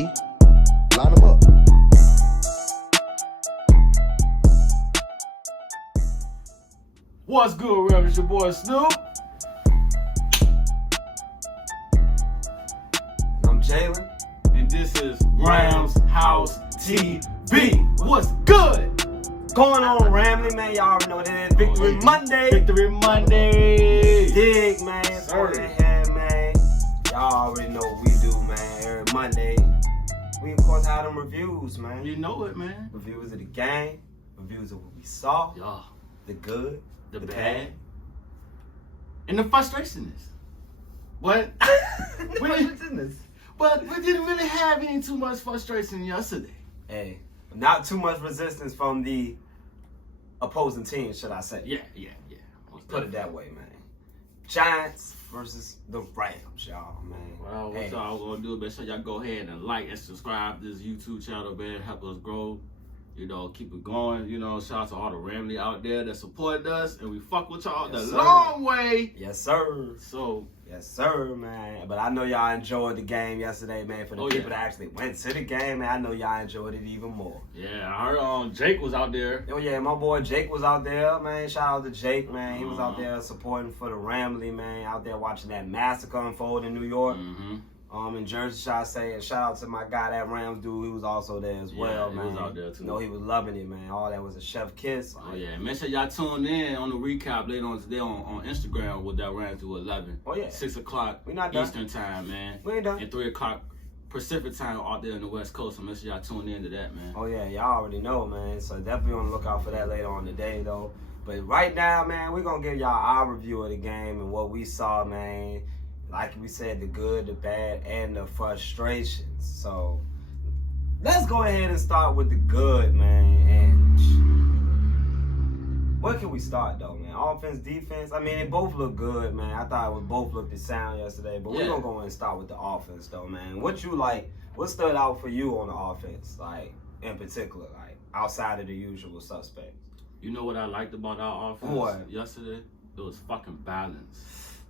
E, line them up. What's good, Rev? It's your boy Snoop. I'm Jalen. And this is Ramshousetv. What's good? Going on, Ramley, man. Y'all already know what it is. Victory Monday. Victory Monday. Dig, man. Sir. Go ahead, man. Y'all already know what we do, man. Every Monday, we, of course, have them reviews, man. You know it, man. Reviews of the game. Reviews of what we saw. Yeah. The good. The bad. And the frustration is. But we didn't really have any too much frustration yesterday. Hey, not too much resistance from the opposing team, should I say. Yeah. Put it that way, man. Giants versus the Rams, y'all, man. Well, what y'all gonna do? Make sure y'all go ahead and like and subscribe to this YouTube channel, man. Help us grow. You know, keep it going. You know, shout out to all the Ramley out there that support us, and we fuck with y'all the long way. Yes, sir. So, yes, sir, man. But I know y'all enjoyed the game yesterday, man. For the people that actually went to the game, man, I know y'all enjoyed it even more. Yeah, I heard Jake was out there. Oh, yeah, my boy Jake was out there, man. Shout out to Jake, man. He was out there supporting for the Ramley, man. Out there watching that massacre unfold in New York. In Jersey, shout out to my guy, that Rams dude. He was also there as well, man. He was out there too. You know, he was loving it, man. All that was a chef kiss. Oh yeah, make sure y'all tune in on the recap later on today on Instagram with that Rams to 11. Oh yeah, 6 o'clock we not done. Eastern time, man. We ain't done. And 3 o'clock Pacific time out there in the West Coast. So make sure y'all tune in to that, man. Oh yeah, y'all already know, man. So definitely on the lookout for that later on today, though. But right now, man, we're gonna give y'all our review of the game and what we saw, man. Like we said, the good, the bad, and the frustrations. So let's go ahead and start with the good, man. And where can we start, though, man? Offense, defense. I mean, they both look good, man. I thought it both looked sound yesterday. But we're gonna go ahead and start with the offense, though, man. What you like? What stood out for you on the offense, like in particular, like outside of the usual suspects? You know what I liked about our offense yesterday? It was fucking balanced.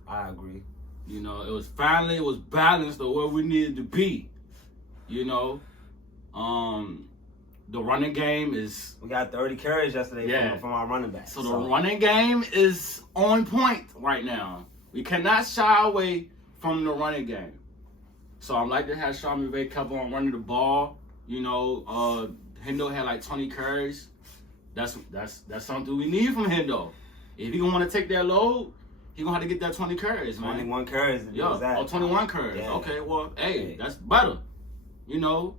I agree. You know, it was balanced to where we needed to be. You know, the running game is. We got 30 carries yesterday from our running back. So the running game is on point right now. We cannot shy away from the running game. So I'm like to have Sean McVay kept on running the ball. You know, Hendo had like 20 carries. That's something we need from Hendo. If he gonna want to take that load, he gonna have to get that 20 carries, man. 21 carries. Yeah, 21 carries. Yeah. Okay, well, hey, that's better. You know,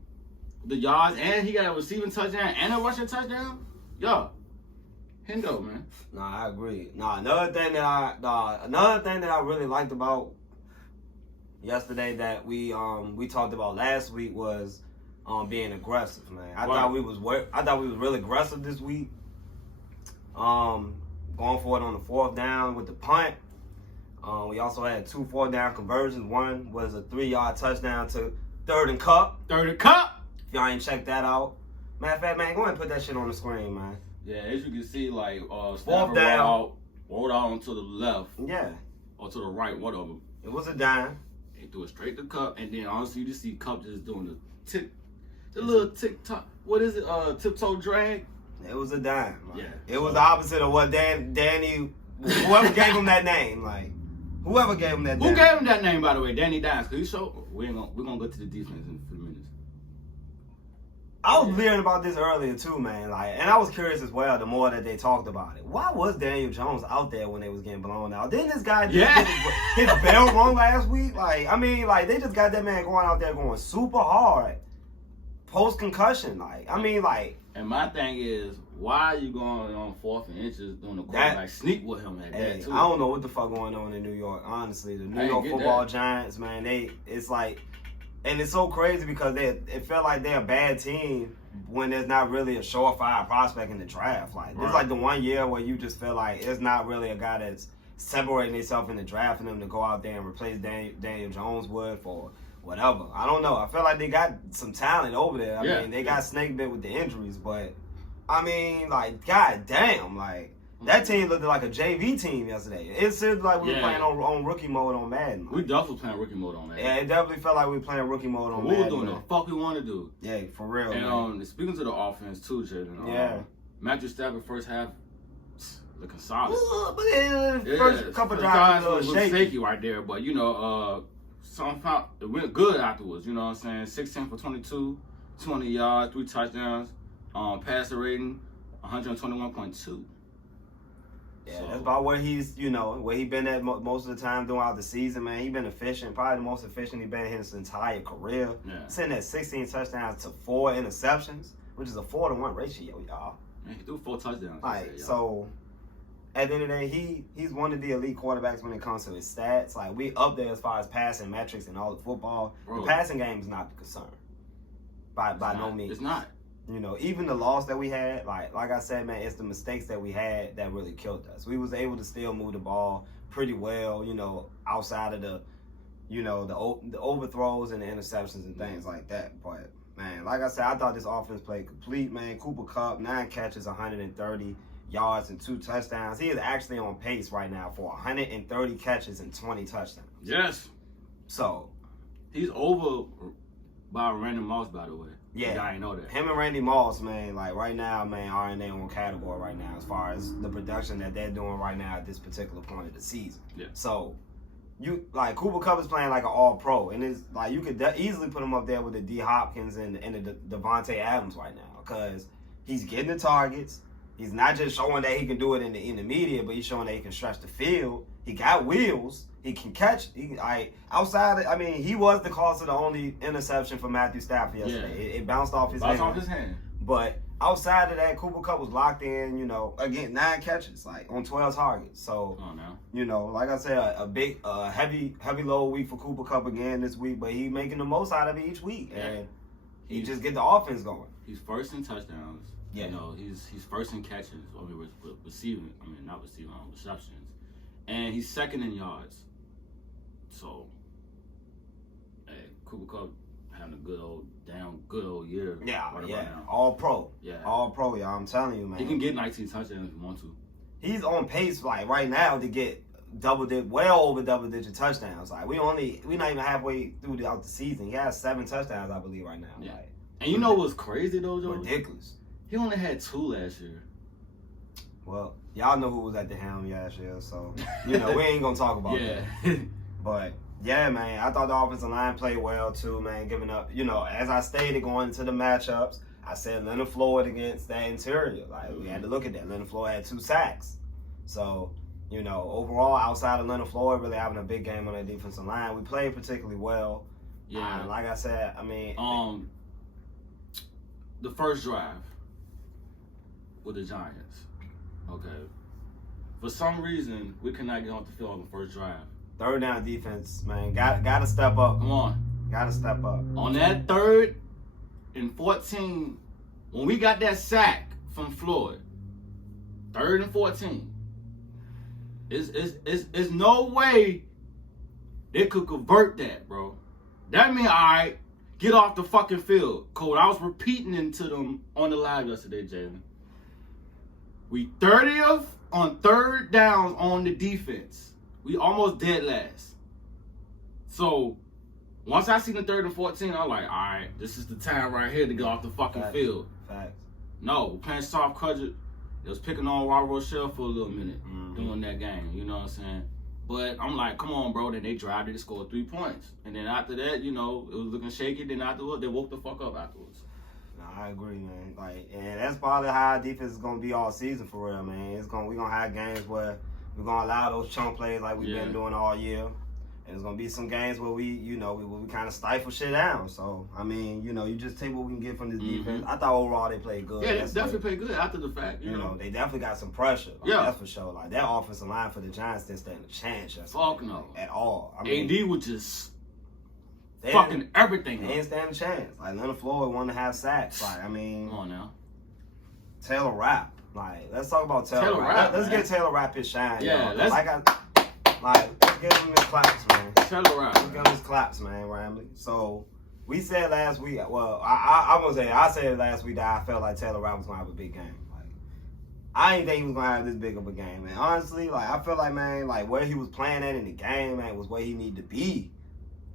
the yards, and he got a receiving touchdown and a rushing touchdown. Yeah, Hendo, man. Nah, I agree. Nah, another thing that I really liked about yesterday that we talked about last week was being aggressive, man. I thought we was really aggressive this week. Going for it on the 4th down with the punt. We also had 2 4th down conversions. One was a 3-yard touchdown to 3rd and Cup. If y'all ain't checked that out. Matter of fact, man, go ahead and put that shit on the screen, man. Yeah, as you can see, like, 4th down. Rolled out onto the left. Yeah. Or to the right, one of them. It was a dime. He threw it straight to Cup, and then honestly, you just see Cup just doing the little tick-tock. What is it? Tiptoe drag? It was a dime. Like, yeah. It was the opposite of what Danny, whoever gave him that name, like, whoever gave him that name. Who gave him that name, by the way? Danny Dimes. Cause we're gonna go to the defense in a few minutes. I was hearing about this earlier too, man. Like, and I was curious as well. The more that they talked about it, why was Daniel Jones out there when they was getting blown out? Didn't this guy just get his bell rung last week? Like, I mean, like they just got that man going out there going super hard, post concussion. Like, I mean, like. And my thing is, why are you going on 4th and inches doing the quarterback sneak with him at that too? I don't know what the fuck going on in New York. Honestly, the New York Football Giants, man, it's like, and it's so crazy because it felt like they're a bad team when there's not really a surefire prospect in the draft. Like, it's like the one year where you just feel like it's not really a guy that's separating himself in the draft for them to go out there and replace Daniel Jones would for whatever. I don't know. I feel like they got some talent over there. I mean, they got snake bit with the injuries, but I mean, like, god damn, like That team looked like a JV team yesterday. It seemed like we were playing on rookie mode on Madden. We definitely playing rookie mode on Madden. Yeah, it definitely felt like we were playing rookie mode on Madden. We were doing the fuck we want to do. Yeah, for real. And speaking to the offense too, Jaden. Matthew Stafford first half looking solid. But first couple drives was shaky right there. But somehow it went good afterwards. You know what I'm saying? 16 for 22, 20 yards, 3 touchdowns. Passer rating 121.2. Yeah, that's about where he's, where he been at most of the time throughout the season, man. He been efficient, probably the most efficient he been in his entire career. Yeah. Sitting at 16 touchdowns to 4 interceptions, which is a 4-to-1 ratio, y'all. Man, he threw 4 touchdowns. So at the end of the day, he's one of the elite quarterbacks when it comes to his stats. Like, we up there as far as passing metrics and all the football. Bro, the passing game is not the concern. By no means. It's not. Even the loss that we had, like I said, man, it's the mistakes that we had that really killed us. We was able to still move the ball pretty well, outside of the overthrows and the interceptions and things like that. But, man, like I said, I thought this offense played complete, man. Cooper Kupp, 9 catches, 130 yards, and 2 touchdowns. He is actually on pace right now for 130 catches and 20 touchdowns. Yes. So. He's over by Randy Moss, by the way. Yeah, I know that. Him and Randy Moss, man, like right now, man, are in their own category right now as far as the production that they're doing right now at this particular point of the season. Yeah. So, Cooper Kupp is playing like an all-pro, and it's like you could easily put him up there with the D. Hopkins and the Devontae Adams right now because he's getting the targets. He's not just showing that he can do it in the intermediate, but he's showing that he can stretch the field. He got wheels. He can catch. He was the cause of the only interception for Matthew Stafford yesterday. Yeah. It bounced off his hand. But outside of that, Cooper Kupp was locked in, again, 9 catches, on 12 targets. So, like I said, a big, heavy load week for Cooper Kupp again this week, but he's making the most out of it each week. Yeah. And he just get the offense going. He's first in touchdowns. Yeah. He's first in catches, receptions. And he's second in yards. So, hey, Cooper Kupp having a good old year. Yeah, right about now. All pro. Yeah. All pro, y'all. I'm telling you, man. He can get 19 touchdowns if he wants to. He's on pace, right now to get well over double-digit touchdowns. We're not even halfway through the season. He has 7 touchdowns, I believe, right now. Yeah. And you know what's crazy, though, Joe? Ridiculous. He only had 2 last year. Well, y'all know who was at the helm last year, so, we ain't going to talk about that. But, yeah, man, I thought the offensive line played well, too, man, giving up. As I stated going into the matchups, I said Leonard Floyd against that interior. We had to look at that. Leonard Floyd had 2 sacks. So, overall, outside of Leonard Floyd really having a big game on that defensive line, we played particularly well. Yeah. Like I said, the first drive with the Giants, okay. For some reason, we could not get off the field on the first drive. 3rd down defense, man. Gotta step up. Come on. Gotta step up. On that 3rd and 14, when we got that sack from Floyd, 3rd and 14, is no way they could convert that, bro. That mean, all right, get off the fucking field. Cole, I was repeating it to them on the live yesterday, Jalen. We 30th on 3rd downs on the defense. We almost dead last. So, once I seen the 3rd and 14, I'm like, all right, this is the time right here to get off the fucking field. Facts. No, we're playing soft coverage. They was picking on Rob Rochelle for a little minute during that game. You know what I'm saying? But I'm like, come on, bro. Then they drive it and scored 3 points. And then after that, it was looking shaky. Then afterwards, they woke the fuck up afterwards. No, I agree, man. And that's probably how our defense is gonna be all season for real, man. We're gonna have games where we're gonna allow those chunk plays like we've been doing all year. And there's gonna be some games where we kind of stifle shit down. So you just take what we can get from this defense. I thought overall they played good. Yeah, they definitely played good after the fact. You know, they definitely got some pressure. That's for sure. That offensive line for the Giants didn't stand a chance. Fuck no, at all. AD was just fucking everything. They didn't stand a chance. Leonard Floyd wanted to have sacks. Come on now. Taylor Rapp. Let's talk about Taylor Rapp. Let's get Taylor Rapp his shine. Yeah, let's give him his claps, man. Taylor Rapp. Let's give him his claps, man, Ramley. So, we said last week, I said last week that I felt like Taylor Rapp was going to have a big game. I ain't think he was gonna have this big of a game, man. Honestly, like I feel like, man, like where he was playing at in the game, man, was where he needed to be.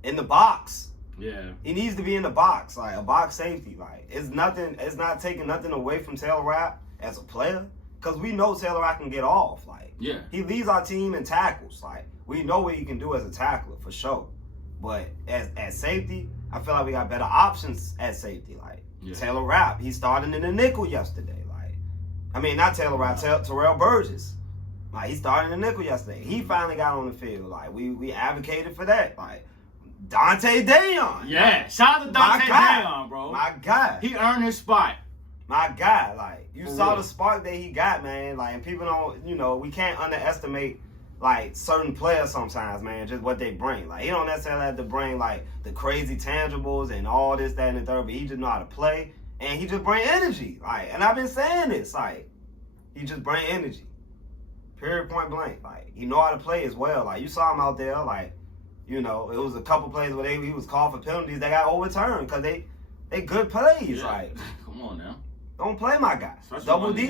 In the box. Yeah. He needs to be in the box, like a box safety. Like it's not taking nothing away from Taylor Rapp as a player. Cause we know Taylor Rapp can get off. Like he leads our team in tackles. Like we know what he can do as a tackler for sure. But as safety, I feel like we got better options at safety. Like Taylor Rapp, he started in the nickel yesterday. Like I mean not Taylor Rapp, Terrell Burgess. Like he started in the nickel yesterday. He finally got on the field. Like we advocated for that. Like Dante Dayon. Yeah, shout out to Dante Dayon, bro. My guy. He earned his spot. My guy, like, you saw the spark that he got, man. Like, and people don't, we can't underestimate, like, certain players sometimes, man, just what they bring. Like, he don't necessarily have to bring, like, the crazy tangibles and all this, that, and the third, but he just know how to play, and he just bring energy. Like, and I've been saying this, like, he just bring energy. Period, point blank. Like, he know how to play as well. Like, you saw him out there, like, it was a couple plays where he was called for penalties that got overturned because they good plays. Like, come on now. Don't play my guy. Especially Double D.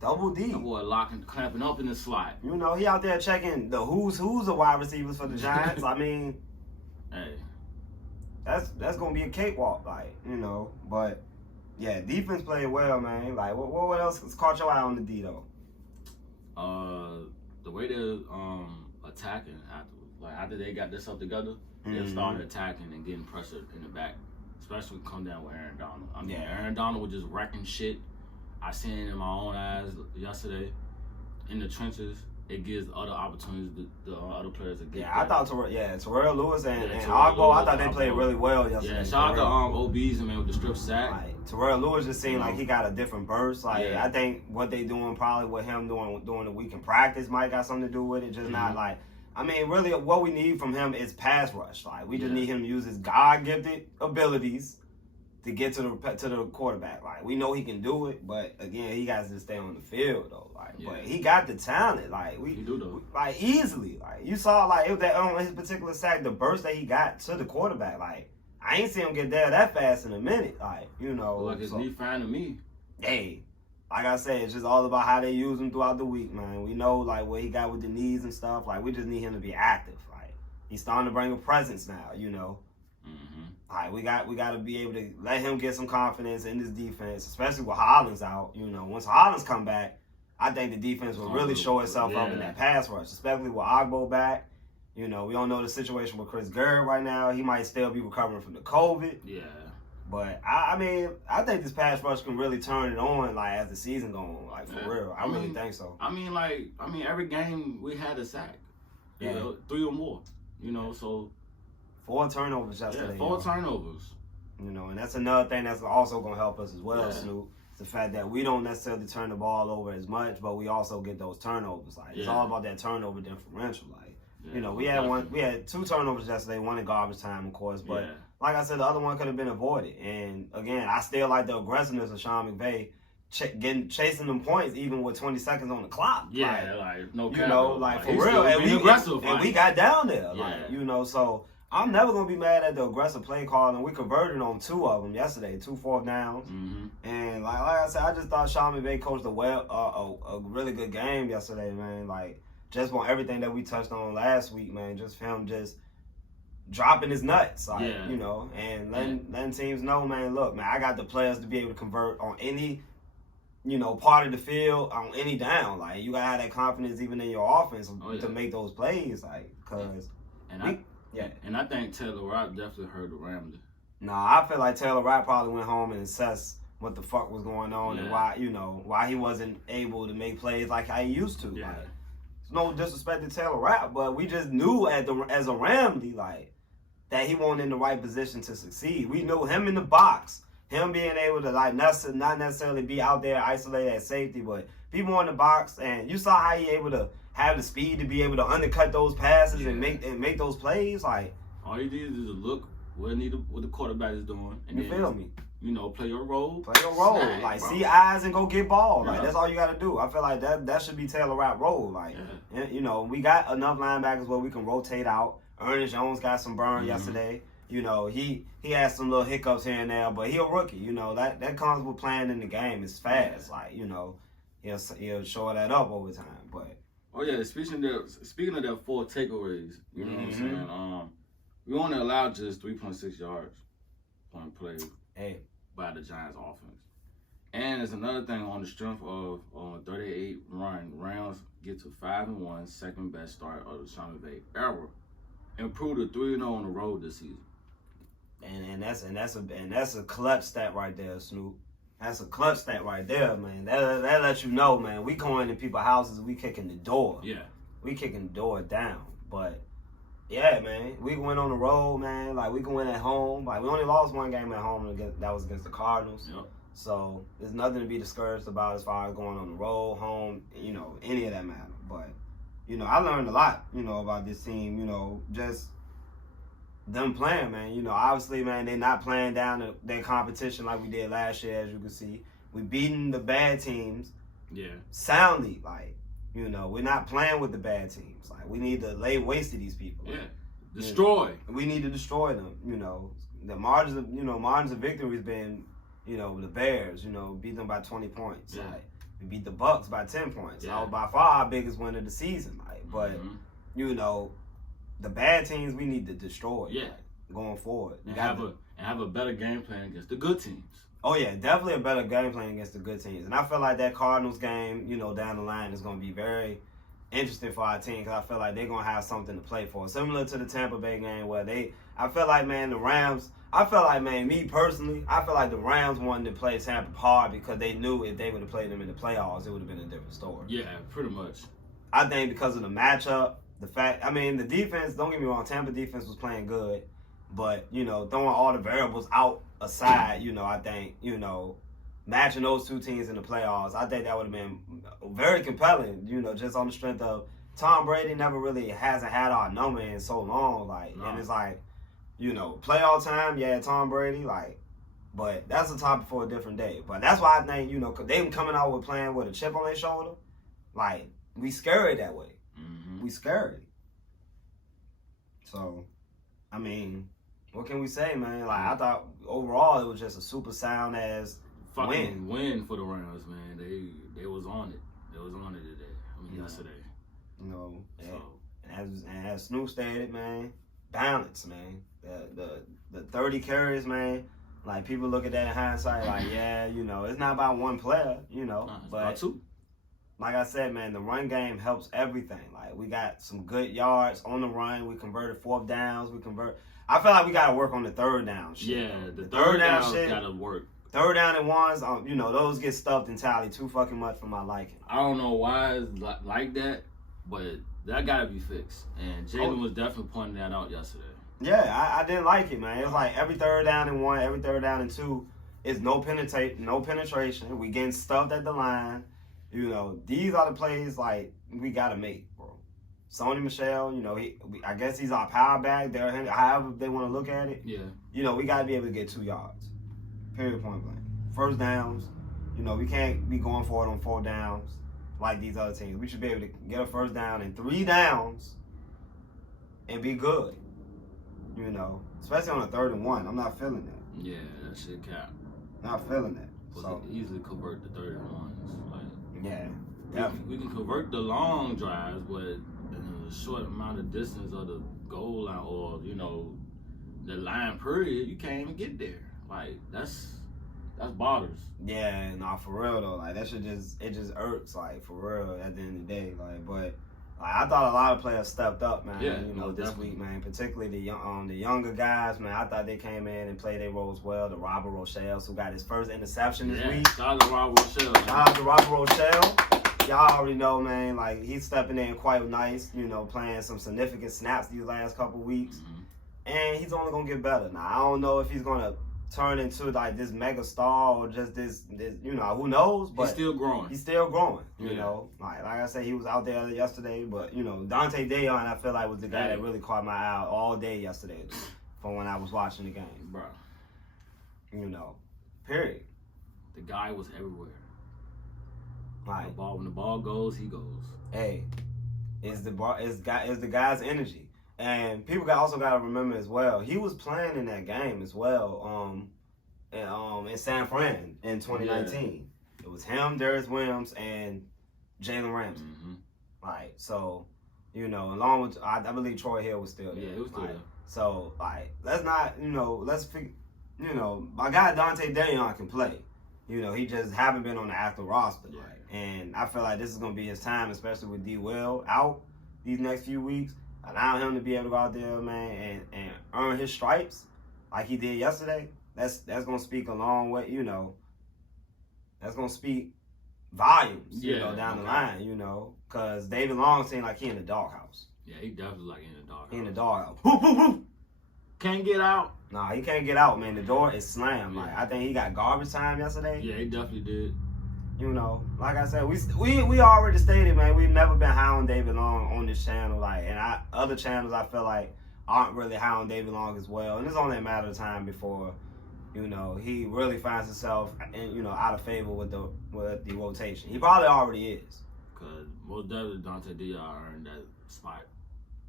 Double D. That boy locking, clamping up in the slot. He out there checking the who's of wide receivers for the Giants. I mean, hey, that's gonna be a cakewalk, like But yeah, defense played well, man. Like, what else caught your eye on the D though? The way they're attacking after they got this up together, they started attacking and getting pressured in the back. Especially come down with Aaron Donald. I mean, Aaron Donald was just wrecking shit. I seen it in my own eyes yesterday. In the trenches, it gives other opportunities the other players to get. Yeah, I thought Terrell Lewis and Agbo, I thought they played really well yesterday. Yeah, shout out to OBs, man, with the strip sack. Like, Terrell Lewis just seemed like he got a different burst. Like I think what they doing probably with him doing the week in practice might got something to do with it. Just not like. I mean, really, what we need from him is pass rush. Like, we just need him to use his God-gifted abilities to get to the quarterback. Like, we know he can do it, but again, he got to stay on the field though. Like, but he got the talent. Like, he do though. Like easily. Like, you saw like it was that on his particular sack, the burst that he got to the quarterback. Like, I ain't seen him get there that fast in a minute. Like, like his knee fine to me. Hey. Like I said, it's just all about how they use him throughout the week, man. We know, like, what he got with the knees and stuff. Like, we just need him to be active. Like, he's starting to bring a presence now, Like, we got to be able to let him get some confidence in this defense, especially with Hollins out. Once Hollins come back, I think the defense will really show itself up in that pass rush, especially with Agbo back. We don't know the situation with Chris Garrett right now. He might still be recovering from the COVID. Yeah. But I mean, I think this pass rush can really turn it on, like as the season goes on, like for real. I really think so. I mean, every game we had a sack, 3 or more, So 4 turnovers yesterday. 4 turnovers. And that's another thing that's also gonna help us as well, Snoop. It's the fact that we don't necessarily turn the ball over as much, but we also get those turnovers. Like it's all about that turnover differential. Like we had 2 turnovers yesterday, 1 in garbage time, of course, but. Like I said, the other one could have been avoided. And, again, I still like the aggressiveness of Sean McVay chasing them points even with 20 seconds on the clock. Yeah, like no cap. Like for real. And we got down there. Like, so I'm never going to be mad at the aggressive play call. And we converted on 2 of them yesterday, 2 4th downs. And, like I said, I just thought Sean McVay coached a really good game yesterday, man. Like, just on everything that we touched on last week, man. Just him just dropping his nuts, like, and letting teams know, man, look, man, I got the players to be able to convert on any, part of the field, on any down. Like, you got to have that confidence even in your offense to make those plays, like, because. And I think Taylor Rapp definitely heard the Ramsey. Nah, I feel like Taylor Rapp probably went home and assessed what the fuck was going on and why he wasn't able to make plays like how he used to. Yeah. Like, no disrespect to Taylor Rapp, but we just knew as a Ramsey, like, that he wasn't in the right position to succeed. We knew him in the box, him being able to like not necessarily be out there isolated at safety, but be more in the box. And you saw how he able to have the speed to be able to undercut those passes and make those plays. Like all you need is to look what the quarterback is doing, and you feel me? Play your role. Snag, like, bro. See eyes and go get ball. Like, that's all you got to do. I feel like that should be Taylor Rapp role. Like, we got enough linebackers where we can rotate out. Ernest Jones got some burn yesterday. You know, he has some little hiccups here and there, but he a rookie. You know, that comes with playing in the game. It's fast. Like, you know, he'll show that up over time. But oh yeah, speaking of their 4 takeaways, you know what I'm saying? We only allowed just 3.6 yards on play by the Giants offense. And there's another thing on the strength of 38 run, Rams get to 5-1, second best start of the Sean McVay era. Improved to 3-0 on the road this season. And that's a clutch stat right there, Snoop. That's a clutch stat right there, man. That lets you know, man. We going in people's houses, we kicking the door. Yeah. We kicking the door down. But yeah, man, we went on the road, man. Like, we can win at home. Like, we only lost one game at home, that was against the Cardinals. Yep. So there's nothing to be discouraged about as far as going on the road, home, you know, any of that matter. But, you know, I learned a lot, you know, about this team, you know, just them playing, man. You know, obviously, man, they're not playing down their competition like we did last year, as you can see. We beating the bad teams soundly, like, you know, we're not playing with the bad teams. Like, we need to lay waste to these people. Yeah. Like, Destroy. You know, we need to destroy them, you know. The margins of victory has been, you know, the Bears, you know, beat them by 20 points. Yeah. Like, we beat the Bucks by 10 points. Yeah. That was by far our biggest win of the season. Like, but, you know, the bad teams we need to destroy. Yeah. Like, going forward. And have a better game plan against the good teams. Oh, yeah, definitely a better game plan against the good teams. And I feel like that Cardinals game, you know, down the line is going to be very interesting for our team because I feel like they're going to have something to play for. Similar to the Tampa Bay game where I feel like, man, the Rams, me personally, I feel like the Rams wanted to play Tampa hard because they knew if they would have played them in the playoffs, it would have been a different story. Yeah, pretty much. I think because of the matchup, the defense, don't get me wrong, Tampa defense was playing good, but, you know, throwing all the variables aside, you know, I think, you know, matching those two teams in the playoffs, I think that would have been very compelling, you know, just on the strength of Tom Brady never really hasn't had our number in so long, like, and it's like, you know, playoff time, yeah, Tom Brady, like, but that's a topic for a different day. But that's why I think, you know, they coming out with playing with a chip on their shoulder, like, we scary that way. We scary. So, I mean, what can we say, man? Like, I thought overall it was just a super sound ass win for the Rams, man. They was on it. They was on it today. Yesterday. You know, and as Snoop stated, man, balance, man. The 30 carries, man. Like, people look at that in hindsight, like, yeah, you know, it's not about one player, you know, but about two. Like I said, man, the run game helps everything. Like, we got some good yards on the run. We converted 4th downs. I feel like we got to work on the 3rd down shit. Yeah, the third down shit got to work. 3rd down and ones, you know, those get stuffed entirely too fucking much for my liking. I don't know why it's like that, but that got to be fixed. And Jalen was definitely pointing that out yesterday. Yeah, I didn't like it, man. It was like every 3rd down and 1, every 3rd down and 2 is no penetration. We getting stuffed at the line. You know, these are the plays, like, we got to make, bro. Sony Michel, you know, I guess he's our power back. However they want to look at it. Yeah. You know, we got to be able to get 2 yards. Period, point blank. 1st downs, you know, we can't be going for it on 4 downs like these other teams. We should be able to get a 1st down and 3 downs and be good. You know, especially on a 3rd and 1. I'm not feeling that. Yeah, that shit cap. Not feeling that. So easily convert the 3rd and 1s. Yeah. We can convert the long drives, but in a short amount of distance of the goal line or, you know, the line period, you can't even get there. Like, that's bothers. Yeah, nah, for real though. Like, that shit just irks, like, for real at the end of the day. Like, but like, I thought a lot of players stepped up, man. Yeah, you know, this definitely. week, man. Particularly the younger guys, man. I thought they came in and played their roles well. The Robert Rochelle, who got his first interception this week. Shout out to Robert Rochelle. Shout out to Robert Rochelle. Y'all already know, man. Like, he's stepping in quite nice. You know, playing some significant snaps these last couple weeks, and he's only gonna get better. Now, I don't know if he's gonna turn into like this mega star or just this, you know, who knows? But he's still growing. You know, like I said, he was out there yesterday. But you know, Dante Deon, I feel like was the guy that really caught my eye all day yesterday, from when I was watching the game, bro. You know, period. The guy was everywhere. Like, when the ball goes, he goes. Hey, it's the guy's energy. And people also got to remember as well, he was playing in that game as well in San Fran in 2019. Yeah. It was him, Darius Williams, and Jalen Ramsey. Mm-hmm. Like, so, you know, along with, I believe Troy Hill was still there. Yeah, he was still there. So, like, let's not, you know, my guy Dante DeYoung can play. You know, he just haven't been on the active roster. Yeah. Like, and I feel like this is going to be his time, especially with D. Will out these next few weeks. Allow him to be able to go out there, man, and earn his stripes like he did yesterday. That's going to speak a long way, you know. That's going to speak volumes, you know, down the line, you know. Because David Long seemed like he in the doghouse. Yeah, he definitely like in the doghouse. He in the doghouse. Whoop, whoop, whoop. Can't get out. Nah, he can't get out, man. The door is slammed. Like, I think he got garbage time yesterday. Yeah, he definitely did. You know, like I said, we already stated, man, we've never been high on David Long on this channel. Like, and other channels I feel like aren't really high on David Long as well. And it's only a matter of time before, you know, he really finds himself in, you know, out of favor with the rotation. He probably already is. Because most definitely Dante DeYoung earned that spot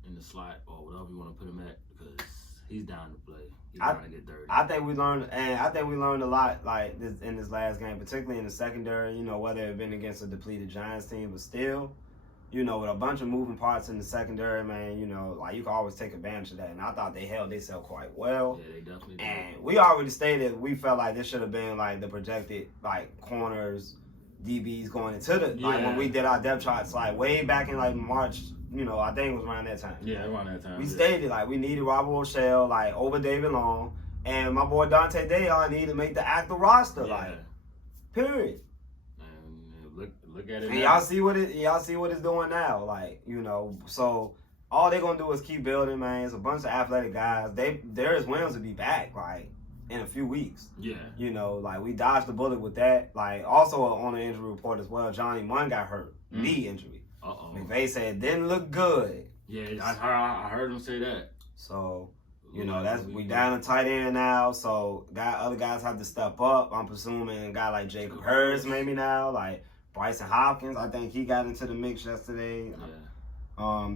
in the slot or whatever you want to put him at, because he's down to play. He's trying to get dirty. I think we learned a lot like this in this last game, particularly in the secondary, you know, whether it been against a depleted Giants team, but still, you know, with a bunch of moving parts in the secondary, man, you know, like you can always take advantage of that. And I thought they held themselves quite well. Yeah, they definitely did. And we already stated we felt like this should have been like the projected like corners, DBs going into the like when we did our depth charts like way back in like March. You know, I think it was around that time. Yeah, around that time. We stated, like, we needed Robert Rochelle, like, over David Long. And my boy Dante DeYoung needed to make the active roster, like, period. And look at it and y'all see what it's doing now. Like, you know, so all they're going to do is keep building, man. It's a bunch of athletic guys. Darius Williams will be back, like, in a few weeks. Yeah. You know, like, we dodged the bullet with that. Like, also on the injury report as well, Johnny Munn got hurt. Knee injury. McVay said it didn't look good. Yeah, I heard him say that. So, you know, we down a tight end now. So, other guys have to step up. I'm presuming a guy like Jacob Hurst maybe now, like Bryson Hopkins. I think he got into the mix yesterday. Yeah.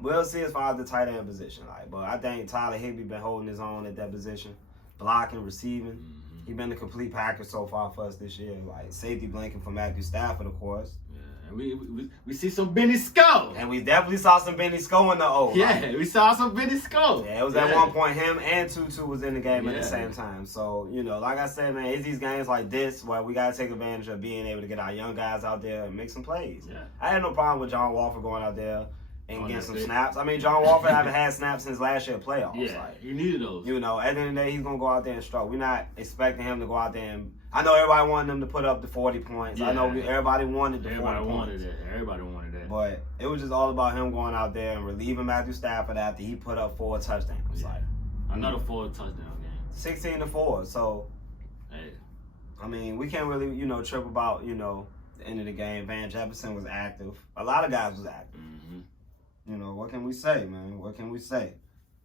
We'll see as far as the tight end position, like. But I think Tyler Higbee been holding his own at that position, blocking, receiving. Mm-hmm. He been the complete package so far for us this year. Like safety blanket for Matthew Stafford, of course. And we see some Benny Sko. And we definitely saw some Benny Sko in the O. Yeah, like. We saw some Benny Sko. Yeah, it was at one point him and Tutu was in the game at the same time. So, you know, like I said, man, it's these games like this where we got to take advantage of being able to get our young guys out there and make some plays. Yeah. I had no problem with John Walker going out there and getting some snaps. I mean, John Walker haven't had snaps since last year playoffs. Yeah, like, he needed those. You know, at the end of the day, he's going to go out there and struggle. We're not expecting him to go out there and I know everybody wanted him to put up the 40 points. Yeah. I know everybody wanted the 40 points. Everybody wanted that. But it was just all about him going out there and relieving Matthew Stafford after he put up 4 touchdowns. Yeah. Like another 4 touchdown game. 16-4. So, hey. I mean, we can't really, you know, trip about, you know, the end of the game. Van Jefferson was active. A lot of guys was active. Mm-hmm. You know, what can we say, man? What can we say?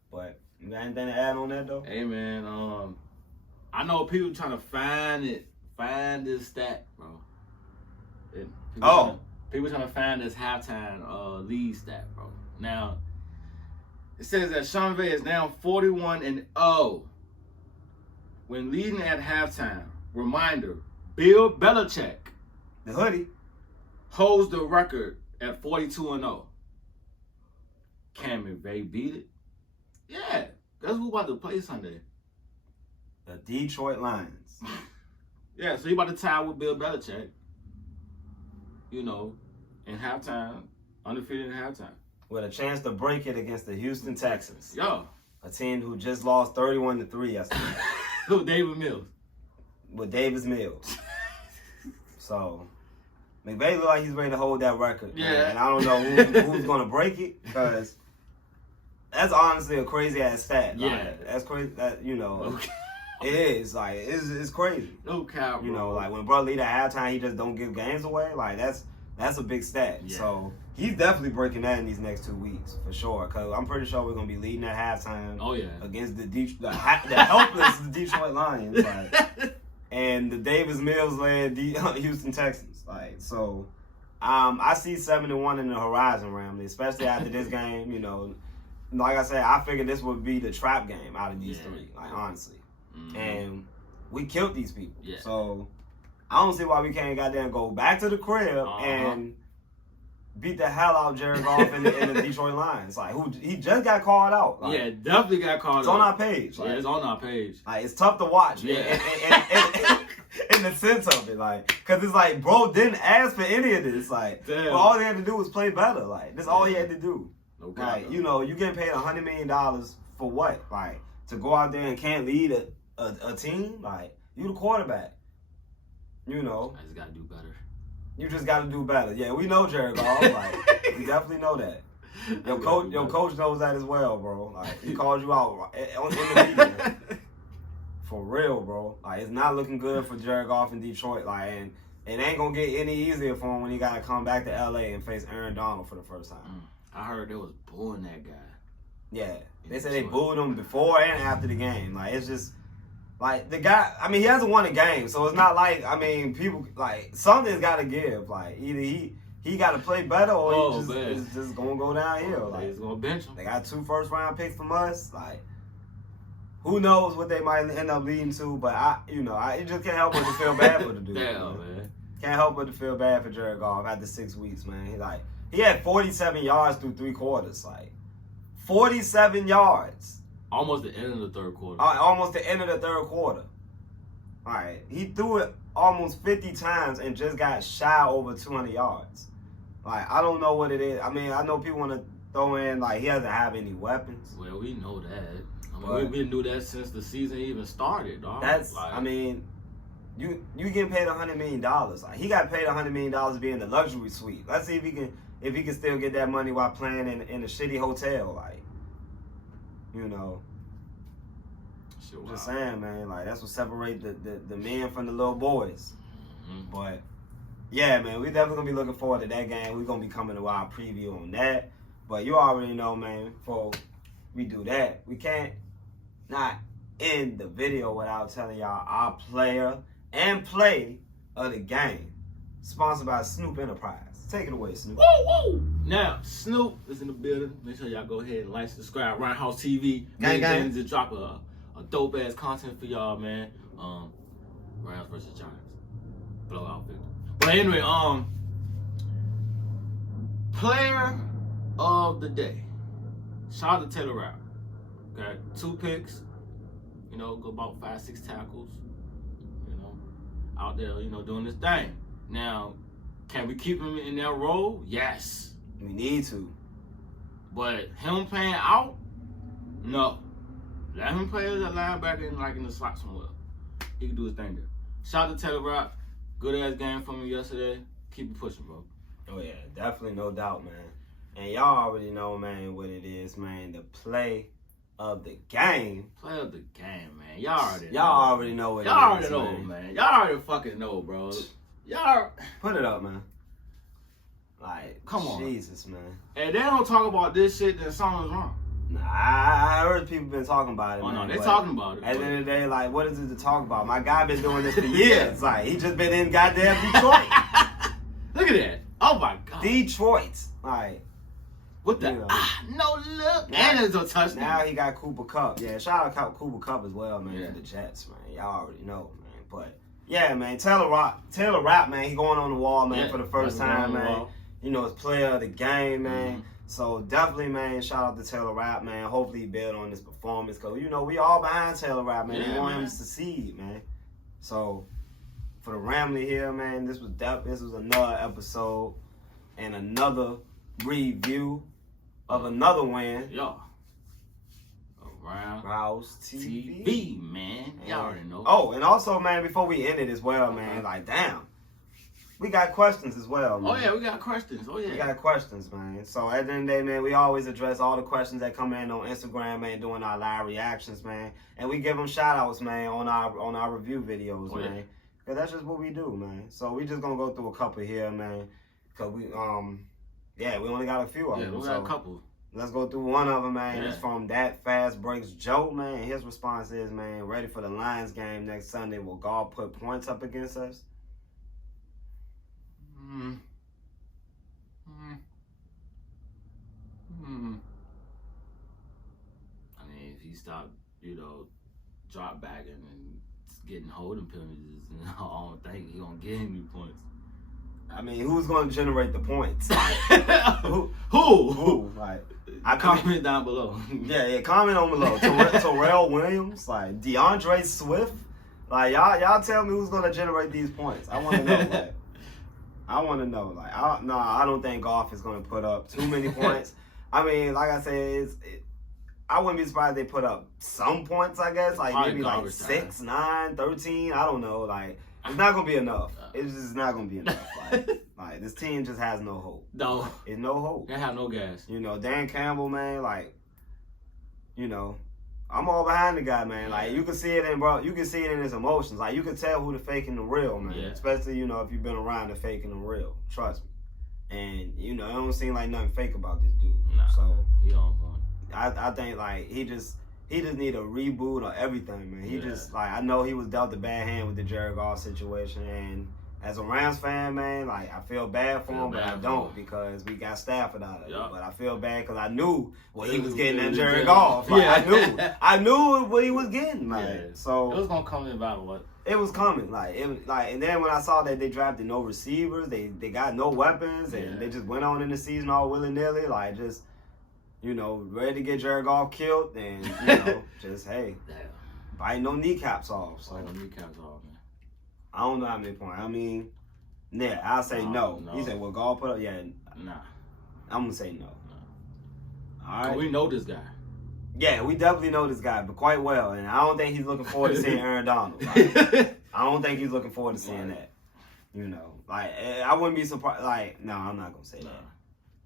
But you got anything to add on that, though? Hey, man, I know people trying to find this stat, bro. People trying to find this halftime lead stat, bro. Now, it says that Sean McVay is now 41-0 when leading at halftime. Reminder: Bill Belichick, the hoodie, holds the record at 42-0. Can McVay beat it? Yeah, that's who about to play Sunday. The Detroit Lions. Yeah, so he about to tie with Bill Belichick. You know, in halftime, undefeated in halftime. With a chance to break it against the Houston Texans. Yo. A team who just lost 31-3 yesterday. Who, David Mills? With Davis Mills. So, McVay look like he's ready to hold that record. Yeah. Man. And I don't know who's going to break it because that's honestly a crazy-ass stat. Yeah. Like, that's crazy. That, you know. Okay. It is like it's crazy. No cap, bro. You know, like when bro lead at halftime, he just don't give games away. Like that's a big stat. Yeah. So he's definitely breaking that in these next 2 weeks for sure. Cause I'm pretty sure we're gonna be leading at halftime. Oh yeah. Against the helpless Detroit Lions, like, and the Davis Mills led Houston Texans. Like so, I see 7-1 in the horizon, Ramley. Especially after this game. You know, like I said, I figured this would be the trap game out of these three. Like honestly, Mm-hmm. and we killed these people. Yeah. So I don't see why we can't goddamn go back to the crib and beat the hell out of Jared Goff in the Detroit Lions. Like he just got called out. Like, yeah, definitely got called out. It's on our page. Like, yeah, it's on our page. Like it's tough to watch. Yeah. In the sense of it, like, cause it's like, bro didn't ask for any of this. Like, well, all he had to do was play better. Like, that's all he had to do. No like, you know, you getting paid $100 million for what? Like, to go out there and can't lead a team? Like, you the quarterback. You know. I just gotta do better. You just got to do better. Yeah, we know Jared Goff. Like, we definitely know that. Your coach knows that as well, bro. Like, he called you out in the media. For real, bro. Like, it's not looking good for Jared Goff in Detroit. Like, and it ain't gonna get any easier for him when he gotta come back to LA and face Aaron Donald for the first time. I heard they was booing that guy. Yeah, they said they booed him before and after the game. Like, it's just. Like, the guy, I mean, he hasn't won a game, so it's not like, I mean, people, like, something's got to give. Like, either he got to play better or he's just going to go downhill. Like, he's going to bench him. They got 2 first-round picks from us. Like, who knows what they might end up leading to, but I just can't help but to feel bad for the dude. Damn, man. Can't help but to feel bad for Jared Goff after 6 weeks, man. He had 47 yards through 3 quarters. Like, 47 yards. Almost the end of the third quarter. Almost the end of the third quarter. All right. He threw it almost 50 times and just got shy over 200 yards. Like, I don't know what it is. I mean, I know people want to throw in, like, he doesn't have any weapons. Well, we know that. I mean, we knew that since the season even started, dog. That's, like, I mean, you getting paid $100 million. Like, he got paid $100 million being the luxury suite. Let's see if he can still get that money while playing in a shitty hotel. Like, you know, just saying, man. Like, that's what separates the men from the little boys. Mm-hmm. But yeah, man, we definitely gonna be looking forward to that game. We're gonna be coming to our preview on that. But you already know, man. Before we do that, we can't not end the video without telling y'all our player and play of the game, sponsored by Snoop Enterprise. Take it away, Snoop. Woo, woo. Now, Snoop is in the building. Make sure y'all go ahead and like, subscribe. Ramshousetv. Gang. To drop a dope ass content for y'all, man. Rams versus Giants. Blowout victory. But anyway, player of the day. Shout out to Taylor Rapp. Okay, 2 picks. You know, go about 5-6 tackles. You know, out there, you know, doing this thing. Now, can we keep him in that role? Yes. We need to. But him playing out? No. Let him play as a linebacker in the slot somewhere. He can do his thing there. Shout out to Taylor Rapp. Good ass game from me yesterday. Keep it pushing, bro. Oh yeah, definitely, no doubt, man. And y'all already know, man, what it is, man. The play of the game. Play of the game, man. Y'all already know what it is. Y'all already know, man. Y'all already fucking know, bro. Y'all put it up, man. Like, come on, Jesus, man. And they don't talk about this shit, then something's wrong. Nah, I heard people been talking about it. Oh, man, no, they talking about it. At the end of the day, like, what is it to talk about? My guy been doing this for years. Like, he just been in goddamn Detroit. Look at that. Oh my God. Detroit. Like, what the? No look. And there's a touchdown. Now he got Cooper Kupp. Yeah, shout out Cooper Kupp as well, man, for the Jets, man. Y'all already know, man. But yeah, man, Taylor Rapp, man, he going on the wall, man, for the first time, man. You know, it's player of the game, man. Mm-hmm. So definitely, man, shout out to Taylor Rapp, man. Hopefully he build on this performance, because, you know, we all behind Taylor Rapp, man. We want him to succeed, man. So for the Ramley here, man, this was another episode and another review of another win. Yeah. Ramshousetv, man. Y'all already know. Oh, and also, man, before we end it as well, man, like, damn. We got questions as well, man. Oh, yeah, we got questions. Oh, yeah. We got questions, man. So, at the end of the day, man, we always address all the questions that come in on Instagram, man, doing our live reactions, man. And we give them shout-outs, man, on our review videos, man. Because that's just what we do, man. So, we just going to go through a couple here, man. Because we only got a few of them. Yeah, we got a couple. Let's go through one of them, man. Yeah. It's from That Fast Breaks Joe, man. His response is, man, ready for the Lions game next Sunday. Will God put points up against us? he stopped, drop backing and getting holding penalties. And I don't think he gonna get any points. I mean, who's going to generate the points? Who? Like, comment down below. Yeah, comment on below. Terrell Williams, like DeAndre Swift. Like, y'all tell me who's going to generate these points. I want to know that. I want to know. Like, I don't think Goff is going to put up too many points. I mean, like I said, I wouldn't be surprised if they put up some points, I guess. Like, probably maybe like 6, 9, 13. I don't know. Like, it's not going to be enough. It's just not going to be enough. Like, this team just has no hope. No. It's no hope. They have no gas. Dan Campbell, man, like, I'm all behind the guy, man. Like, you can see it in his emotions. Like, you can tell who the fake and the real, man. Yeah. Especially, if you've been around the fake and the real. Trust me. And, it don't seem like nothing fake about this dude. Nah, so, he on point. I think, like, he just need a reboot or everything, man. He just, like, I know he was dealt a bad hand with the Jared Goff situation. And as a Rams fan, man, like, I feel bad for him, but I don't because we got Stafford out of it. But I feel bad because I knew what he was getting at Jared Goff. Like, I knew what he was getting. Like, so it was gonna come in about what? It was coming. And then when I saw that they drafted no receivers, they got no weapons, and they just went on in the season all willy-nilly, like just ready to get Jared Goff killed, and just biting no kneecaps off. So kneecaps off, man. I don't know how many points. I mean, I'll say no. He said, "Well, Goff put up." Yeah, nah. I'm gonna say no. All right. We know this guy. Yeah, we definitely know this guy, but quite well, and I don't think he's looking forward to seeing Aaron Donald. Like, I don't think he's looking forward to seeing that. I wouldn't be surprised. Like, no, I'm not gonna say that.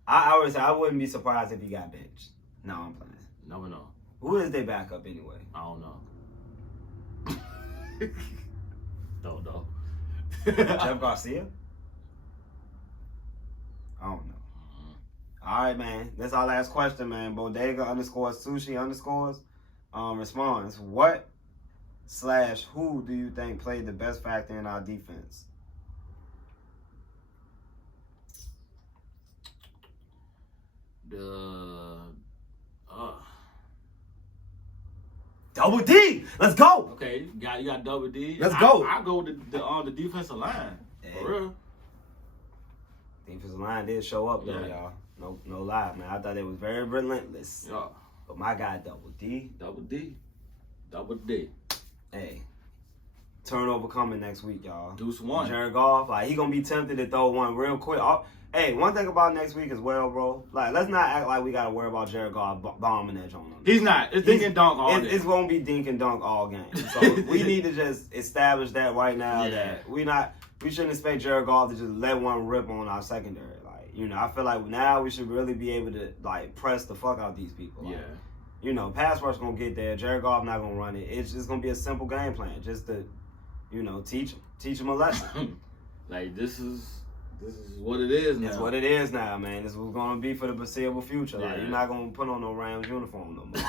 I would say I wouldn't be surprised if he got benched. No, I'm playing. Never know. Who is their backup anyway? I don't know. Don't know. Jeff Garcia? I don't know. All right, man. That's our last question, man. Bodega _sushi_ responds. What/who do you think played the best factor in our defense? Double D. Let's go. Okay, you got Double D. Let's go. I go with the defensive line. For real. Defensive line did show up though, y'all. No lie, man. I thought it was very relentless. Yeah. But my guy, Double D. Double D. Hey. Turnover coming next week, y'all. Deuce one. Jared Goff, like, he gonna be tempted to throw one real quick. Hey, one thing about next week as well, bro. Like, let's not act like we gotta worry about Jared Goff bombing that on him. He's not. It's dink and dunk all game. It's gonna be dink and dunk all game. So we need to just establish that right now that we shouldn't expect Jared Goff to just let one rip on our secondary. Like, I feel like now we should really be able to like press the fuck out these people. Like, pass rush gonna get there. Jared Goff not gonna run it. It's just gonna be a simple game plan, just to, teach him a lesson. Like this is what it is now. It's what it is now, man. This is what's gonna be for the foreseeable future. Like, you're not gonna put on no Rams uniform no more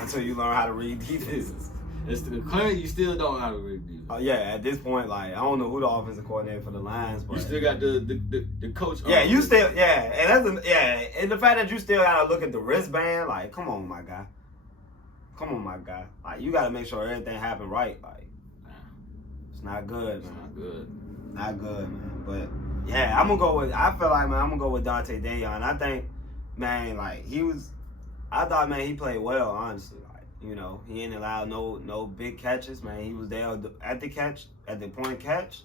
until you learn how to read defenses. It's clearly you still don't know how to read defense. Yeah, at this point, like, I don't know who the offensive coordinator for the Lions, but you still got the coach. Yeah, you still and and the fact that you still gotta look at the wristband, like, come on, my guy. Like, you gotta make sure everything happened right. Like, it's not good, man. Not good, man. But yeah, I feel like, man, I'm gonna go with Dante Dayon. I think, man, like, I thought, man, he played well, honestly. He ain't allowed no big catches, man. He was there at the point of catch.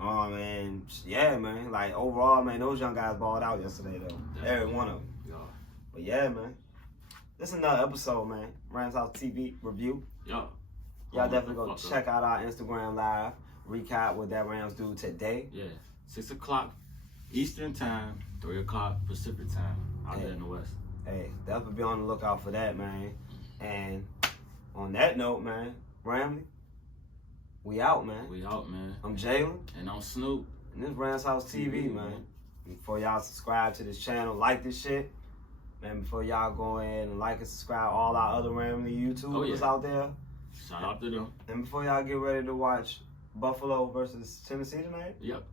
And yeah, man. Like, overall, man, those young guys balled out yesterday, though. Every one of them. Yeah. But yeah, man. This is another episode, man. Ramshousetv review. Yeah. Y'all definitely go check out our Instagram live. Recap what that Rams do today. Yeah. 6 o'clock Eastern time, 3 o'clock Pacific time out there in the West. Hey, definitely be on the lookout for that, man. And on that note, man, Ramley, we out, man. I'm Jalen. And I'm Snoop. And this is Ramshousetv, man. Before y'all subscribe to this channel, like this shit. Man, before y'all go in and like and subscribe all our other Ramley YouTubers out there. Shout out to them. And before y'all get ready to watch Buffalo versus Tennessee tonight. Yep.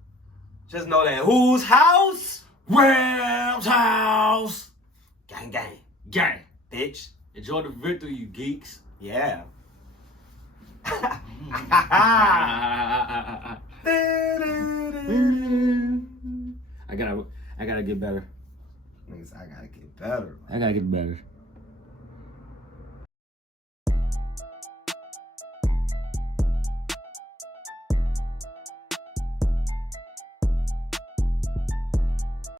Just know that whose house? Rams house. Gang, gang. Gang. Bitch. Enjoy the victory, you geeks. Yeah. I gotta get better. Niggas, I gotta get better. I gotta get better.